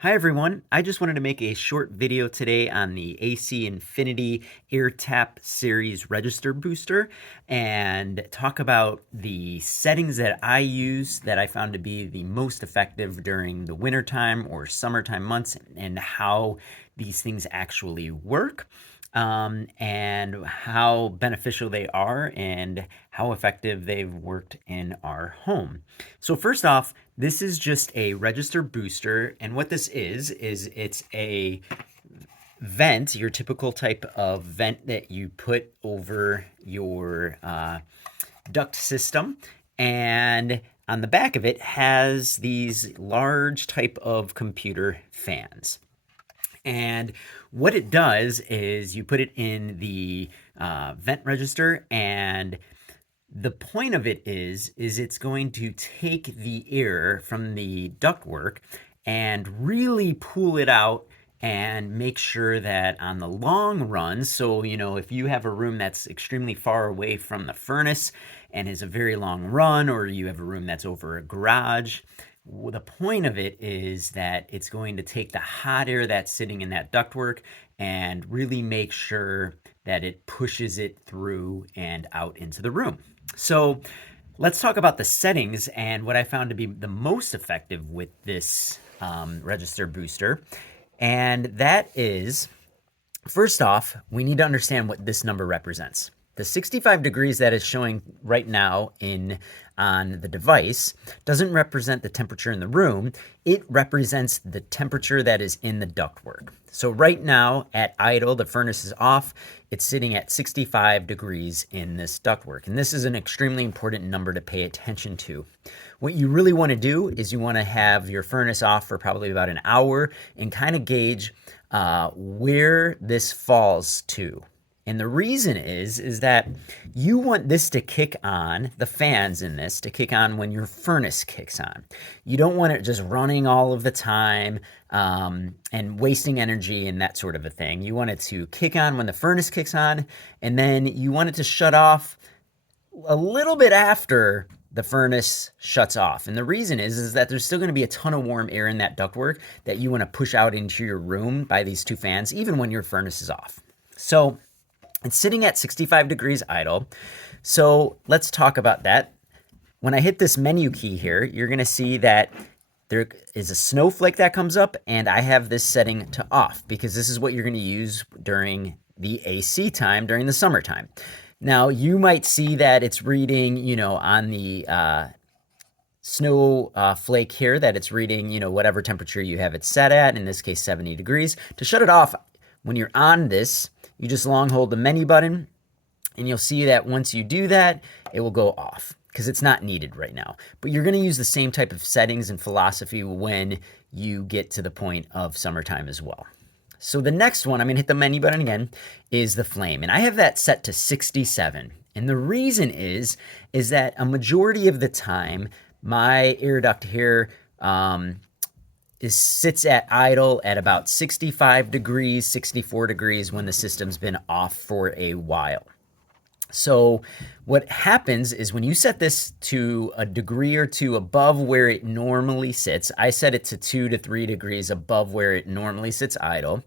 Hi everyone, I just wanted to make a short video today on the AC Infinity Airtap series register booster and talk about the settings that I use that I found to be the most effective during the wintertime or summertime months and how these things actually work. And how beneficial they are and how effective they've worked in our home. So first off, this is just a register booster, and what this is it's a vent, your typical type of vent that you put over your duct system, and on the back of it has these large type of computer fans. And what it does is you put it in the vent register, and the point of it is it's going to take the air from the ductwork and really pull it out and make sure that on the long run, so if you have a room that's extremely far away from the furnace and is a very long run, or you have a room that's over a garage, the point of it is that it's going to take the hot air that's sitting in that ductwork and really make sure that it pushes it through and out into the room. So let's talk about the settings and what I found to be the most effective with this register booster. And that is, first off, we need to understand what this number represents. The 65 degrees that is showing right now on the device doesn't represent the temperature in the room. It represents the temperature that is in the ductwork. So right now at idle, the furnace is off. It's sitting at 65 degrees in this ductwork. And this is an extremely important number to pay attention to. What you really want to do is you want to have your furnace off for probably about an hour and kind of gauge where this falls to. And the reason is that you want this to kick on, the fans in this, to kick on when your furnace kicks on. You don't want it just running all of the time and wasting energy and that sort of a thing. You want it to kick on when the furnace kicks on, and then you want it to shut off a little bit after the furnace shuts off. And the reason is that there's still going to be a ton of warm air in that ductwork that you want to push out into your room by these two fans, even when your furnace is off. So it's sitting at 65 degrees idle. So let's talk about that. When I hit this menu key here, you're going to see that there is a snowflake that comes up, and I have this setting to off because this is what you're going to use during the AC time, during the summertime. Now, you might see that it's reading, on the snow flake here, that it's reading, whatever temperature you have it set at, in this case, 70 degrees. To shut it off, when you're on this, you just long hold the menu button, and you'll see that once you do that, it will go off because it's not needed right now. But you're going to use the same type of settings and philosophy when you get to the point of summertime as well. So the next one, I'm going to hit the menu button again, is the flame. And I have that set to 67. And the reason is that a majority of the time, my air duct here sits at idle at about 65 degrees, 64 degrees when the system's been off for a while. So what happens is when you set this to a degree or two above where it normally sits, I set it to 2 to 3 degrees above where it normally sits idle,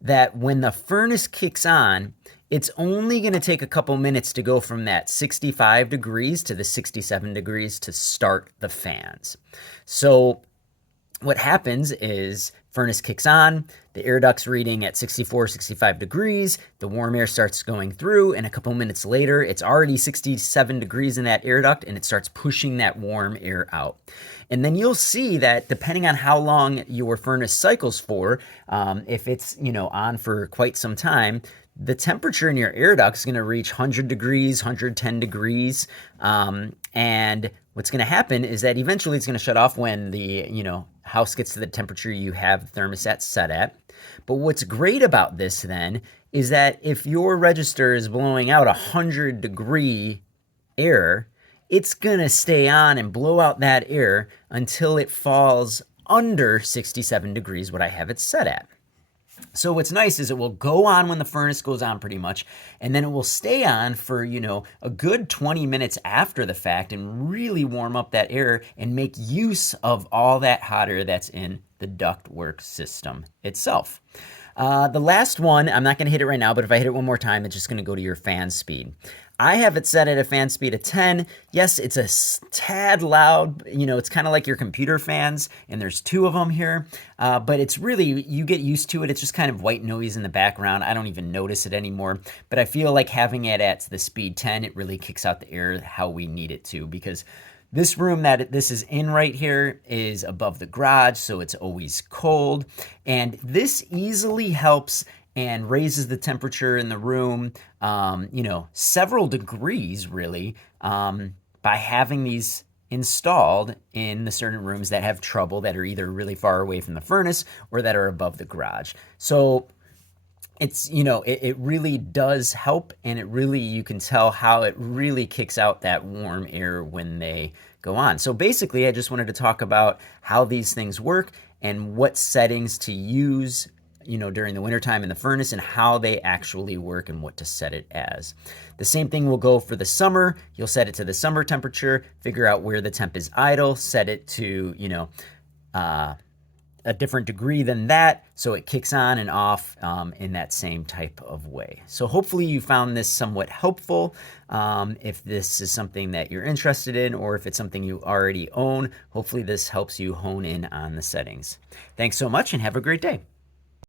that when the furnace kicks on, it's only going to take a couple minutes to go from that 65 degrees to the 67 degrees to start the fans. So what happens is furnace kicks on, the air duct's reading at 64, 65 degrees, the warm air starts going through, and a couple minutes later, it's already 67 degrees in that air duct, and it starts pushing that warm air out. And then you'll see that depending on how long your furnace cycles for, if it's on for quite some time, the temperature in your air duct is going to reach 100 degrees, 110 degrees, and what's going to happen is that eventually it's going to shut off when the house gets to the temperature you have the thermostat set at. But what's great about this then is that if your register is blowing out 100-degree air, it's going to stay on and blow out that air until it falls under 67 degrees, what I have it set at. So what's nice is it will go on when the furnace goes on pretty much, and then it will stay on for, a good 20 minutes after the fact and really warm up that air and make use of all that hot air that's in the ductwork system itself. The last one, I'm not going to hit it right now, but if I hit it one more time, it's just going to go to your fan speed. I have it set at a fan speed of 10. Yes, it's a tad loud. You know, it's kind of like your computer fans, and there's two of them here. But it's really, you get used to it. It's just kind of white noise in the background. I don't even notice it anymore. But I feel like having it at the speed 10, it really kicks out the air how we need it to, because this room that this is in right here is above the garage, so it's always cold. And this easily helps and raises the temperature in the room, you know, several degrees really, by having these installed in the certain rooms that have trouble, that are either really far away from the furnace or that are above the garage. So it's, you know, it really does help, and it really, you can tell how it really kicks out that warm air when they go on. So basically, I just wanted to talk about how these things work and what settings to use, you know, during the wintertime in the furnace, and how they actually work and what to set it as. The same thing will go for the summer. You'll set it to the summer temperature, figure out where the temp is idle, set it to, you know, a different degree than that, so it kicks on and off in that same type of way. So hopefully you found this somewhat helpful. If this is something that you're interested in, or if it's something you already own, hopefully this helps you hone in on the settings. Thanks so much and have a great day.